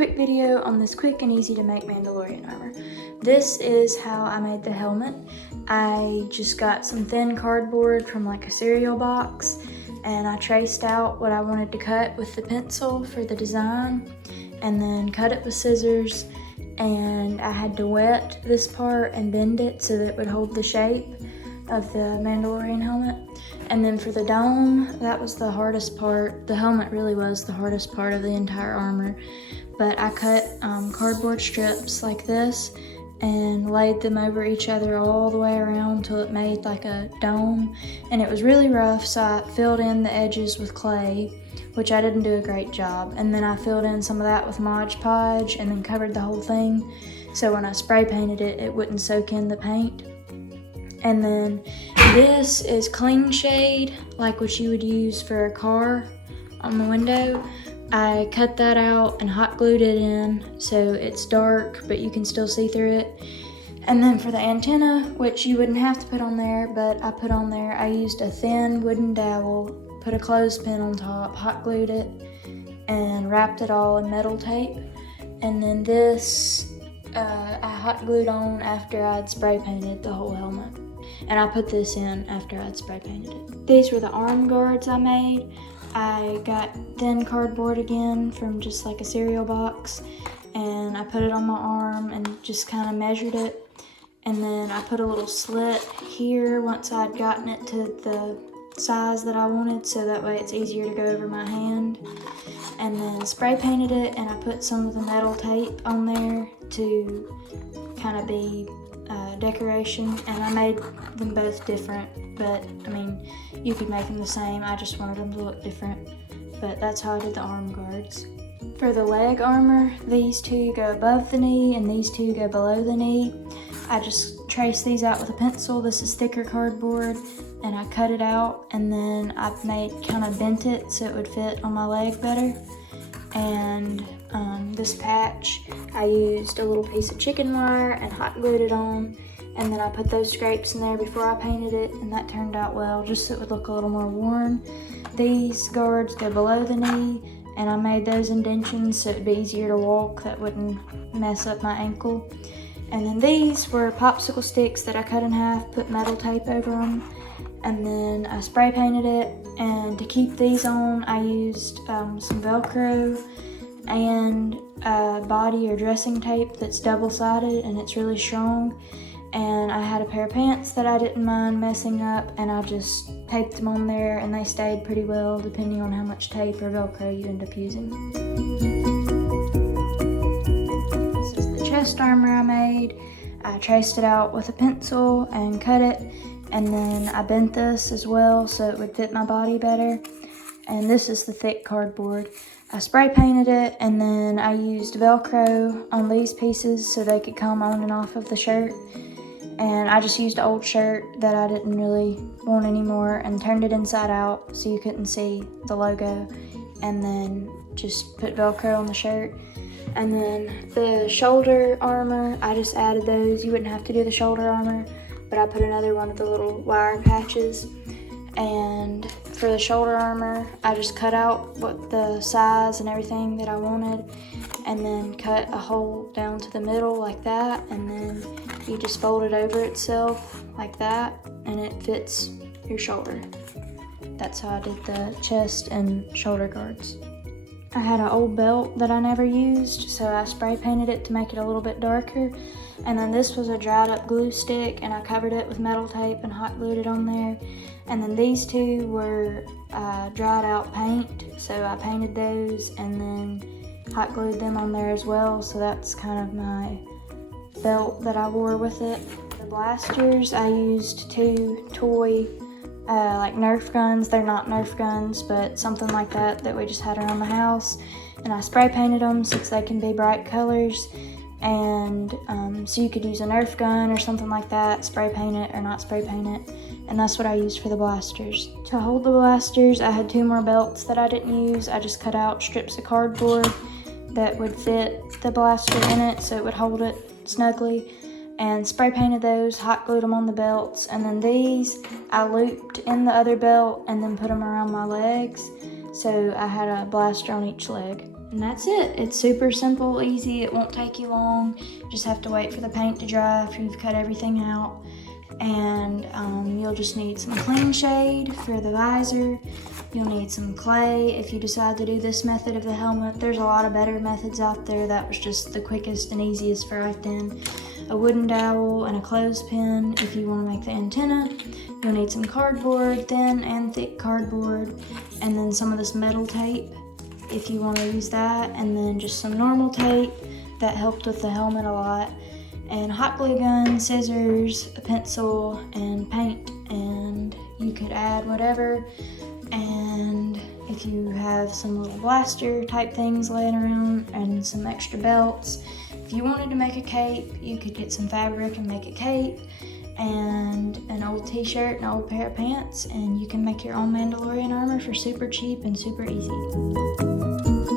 quick video on this quick and easy to make Mandalorian armor. This is how I made the helmet. I just got some thin cardboard from like a cereal box, and I traced out what I wanted to cut with the pencil for the design, and then cut it with scissors, and I had to wet this part and bend it so that it would hold the shape of the Mandalorian helmet. And then for the dome, that was the hardest part. The helmet really was the hardest part of the entire armor. But I cut cardboard strips like this and laid them over each other all the way around until it made like a dome. And it was really rough, so I filled in the edges with clay, which I didn't do a great job. And then I filled in some of that with Mod Podge and then covered the whole thing, so when I spray painted it, it wouldn't soak in the paint. And then this is clean shade, like what you would use for a car on the window. I cut that out and hot glued it in so it's dark, but you can still see through it. And then for the antenna, which you wouldn't have to put on there, but I put on there, I used a thin wooden dowel, put a clothespin on top, hot glued it, and wrapped it all in metal tape. And then this, I hot glued on after I'd spray painted the whole helmet. And I put this in after I'd spray painted it. These were the arm guards I made. I got thin cardboard again from just like a cereal box, and I put it on my arm and just kind of measured it. And then I put a little slit here once I'd gotten it to the size that I wanted, so that way it's easier to go over my hand. And then spray painted it, and I put some of the metal tape on there to kind of be decoration, and I made them both different, but I mean, you could make them the same. I just wanted them to look different, but that's how I did the arm guards. For the leg armor, these two go above the knee and these two go below the knee. I just traced these out with a pencil. This is thicker cardboard, and I cut it out, and then I kind of bent it so it would fit on my leg better. And this patch, I used a little piece of chicken wire and hot glued it on, and then I put those scrapes in there before I painted it, and that turned out well, just so it would look a little more worn. These guards go below the knee, and I made those indentions so it'd be easier to walk, that wouldn't mess up my ankle. And then these were popsicle sticks that I cut in half, put metal tape over them, and then I spray painted it. And to keep these on, I used some Velcro and body or dressing tape that's double-sided, and it's really strong. And I had a pair of pants that I didn't mind messing up, and I just taped them on there, and they stayed pretty well depending on how much tape or Velcro you end up using. This is the chest armor I made. I traced it out with a pencil and cut it, and then I bent this as well so it would fit my body better. And this is the thick cardboard. I spray painted it, and then I used Velcro on these pieces so they could come on and off of the shirt. And I just used an old shirt that I didn't really want anymore and turned it inside out so you couldn't see the logo, and then just put Velcro on the shirt. And then the shoulder armor, I just added those. You wouldn't have to do the shoulder armor, but I put another one of the little wire patches. And for the shoulder armor, I just cut out what the size and everything that I wanted, and then cut a hole down to the middle like that, and then you just fold it over itself like that, and it fits your shoulder. That's how I did the chest and shoulder guards. I had an old belt that I never used, so I spray painted it to make it a little bit darker. And then this was a dried up glue stick, and I covered it with metal tape and hot glued it on there. And then these two were dried out paint, so I painted those and then hot glued them on there as well. So that's kind of my belt that I wore with it. The blasters, I used two toy like Nerf guns. They're not Nerf guns, but something like that we just had around the house. And I spray painted them since they can be bright colors. And so you could use a Nerf gun or something like that, spray paint it or not spray paint it. And that's what I used for the blasters. To hold the blasters, I had two more belts that I didn't use. I just cut out strips of cardboard that would fit the blaster in it so it would hold it snugly, and spray painted those, hot glued them on the belts. And then these I looped in the other belt and then put them around my legs, so I had a blaster on each leg. And that's it. It's super simple, easy. It won't take you long. Just have to wait for the paint to dry after you've cut everything out. And you'll just need some clean shade for the visor. You'll need some clay if you decide to do this method of the helmet. There's a lot of better methods out there. That was just the quickest and easiest for right then. A wooden dowel and a clothespin if you want to make the antenna. You'll need some cardboard, thin and thick cardboard, and then some of this metal tape if you want to use that, and then just some normal tape. That helped with the helmet a lot. And hot glue gun, scissors, a pencil, and paint. And you could add whatever. And if you have some little blaster type things laying around and some extra belts. If you wanted to make a cape, you could get some fabric and make a cape, and an old t-shirt, an old pair of pants, and you can make your own Mandalorian armor for super cheap and super easy.